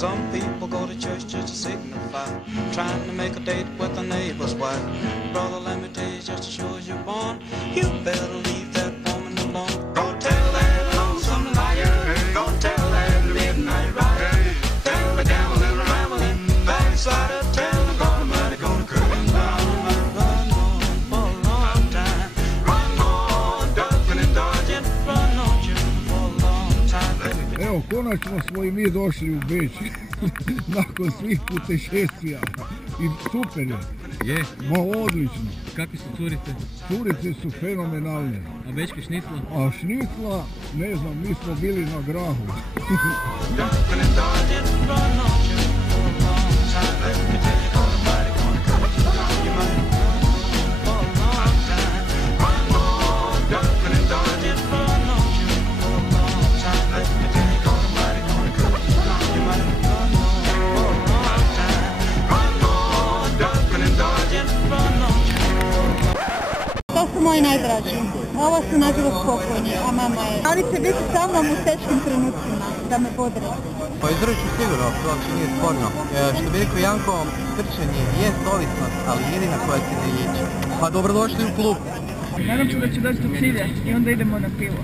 Some people go to church just to signify, trying to make a date with a neighbor's wife. Brother, let me tell you, just as sure as you're born, you better leave that woman alone. Go tell that lonesome liar, go tell that midnight rider, tell the gambling, rambling, backside of town, gonna mighty gonna cut him down. Run on for a long time, run on, ducking and dodging, run on June for a long time. Evo, konačno smo i mi došli u Beč, nakon svih putešestvija. I super je. Je? Ma odlično. Kakvi su curice? Curice su fenomenalne. A bečki šnicla? A šnicla, ne znam, mi smo bili na grahu. To su moji najdraži. Ovo su nažalost pokojni, a mama je. Oni će biti sa mnom u teškim trenucima, da me bodre. Pa izdržat ću sigurno, to uopće nije sporno. Što bi rekao Janko, trčanje jest ovisnost, ali jedina koja se ne liječi. Pa dobrodošli u klub. Nadam se da će doći do cilja i onda idemo na pivo.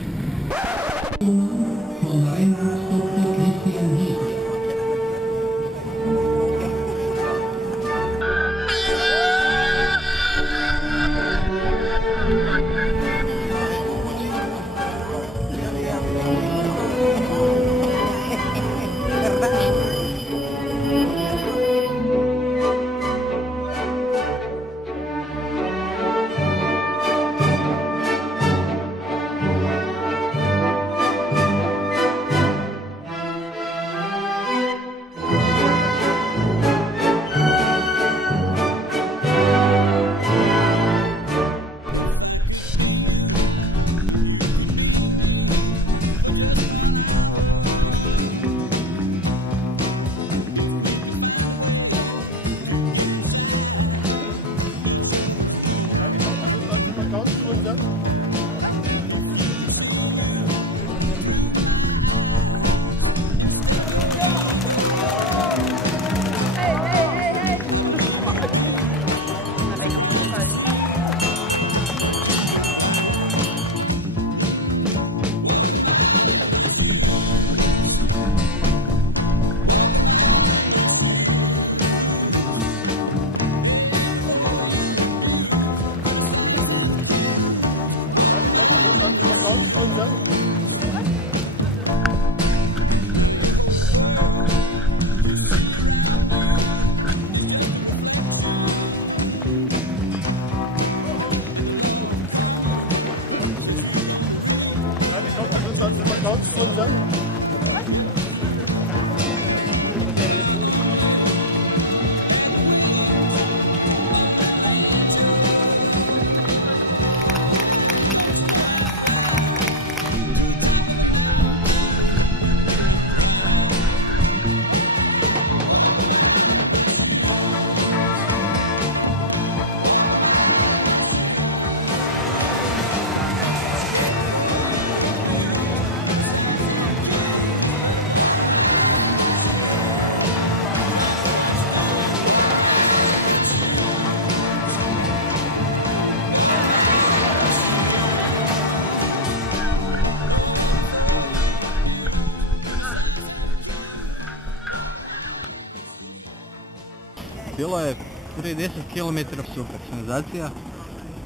Bilo je prije 10 km super senzacija,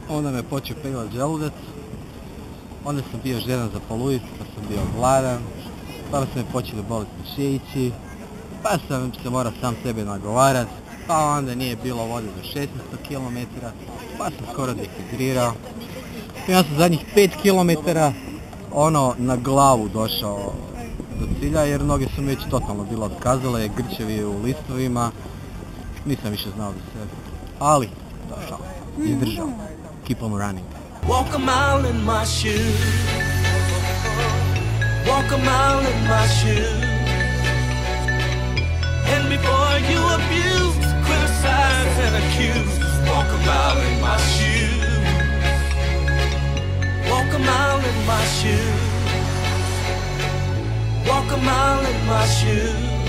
onda me počeo pevat želudac, onda sam bio željan za poludit, pa sam bio gladan, pa sam me počeli boliti mišići, pa sam se morao sam sebe nagovarat, pa onda nije bilo vode do 600 km, pa sam skoro dehidrirao. Ja sam zadnjih 5 km na glavu došao do cilja jer noge su mi već totalno bilo otkazale, grčevi u listovima. Nisam više znao za sebe, ali došao, izdržao. Keep on running. Walk a mile in my shoes. Walk a mile in my shoes. And before you abuse, criticize and accuse, walk a mile in my shoes. Walk a mile in my shoes. Walk a mile in my shoes.